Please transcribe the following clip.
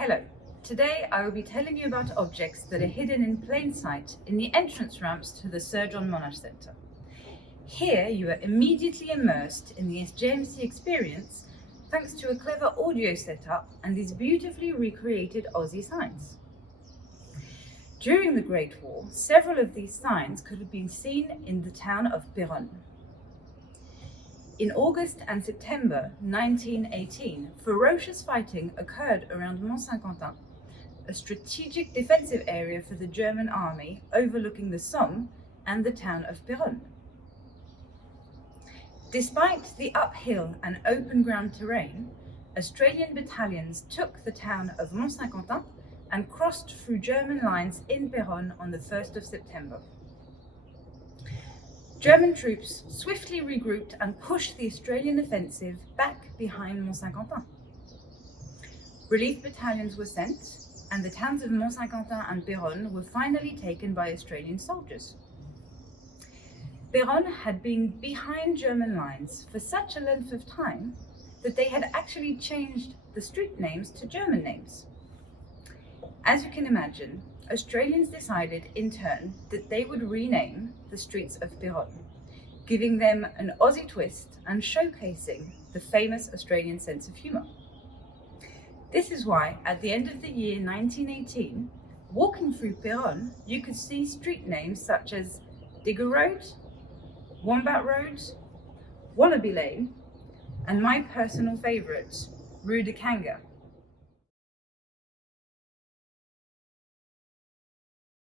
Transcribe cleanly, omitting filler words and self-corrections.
Hello, today I will be telling you about objects that are hidden in plain sight in the entrance ramps to the Sir John Monash Centre. Here you are immediately immersed in the SJMC experience thanks to a clever audio setup and these beautifully recreated Aussie signs. During the Great War, several of these signs could have been seen in the town of Péronne. In August and September 1918, ferocious fighting occurred around Mont-Saint-Quentin, a strategic defensive area for the German army overlooking the Somme and the town of Péronne. Despite the uphill and open ground terrain, Australian battalions took the town of Mont-Saint-Quentin and crossed through German lines in Péronne on the 1st of September. German troops swiftly regrouped and pushed the Australian offensive back behind Mont-Saint-Quentin. Relief battalions were sent, and the towns of Mont-Saint-Quentin and Péronne were finally taken by Australian soldiers. Péronne had been behind German lines for such a length of time that they had actually changed the street names to German names. As you can imagine, Australians decided in turn that they would rename the streets of Péronne, giving them an Aussie twist and showcasing the famous Australian sense of humour. This is why, at the end of the year 1918, walking through Péronne, you could see street names such as Digger Road, Wombat Road, Wallaby Lane, and my personal favourite, Rue de Kanga.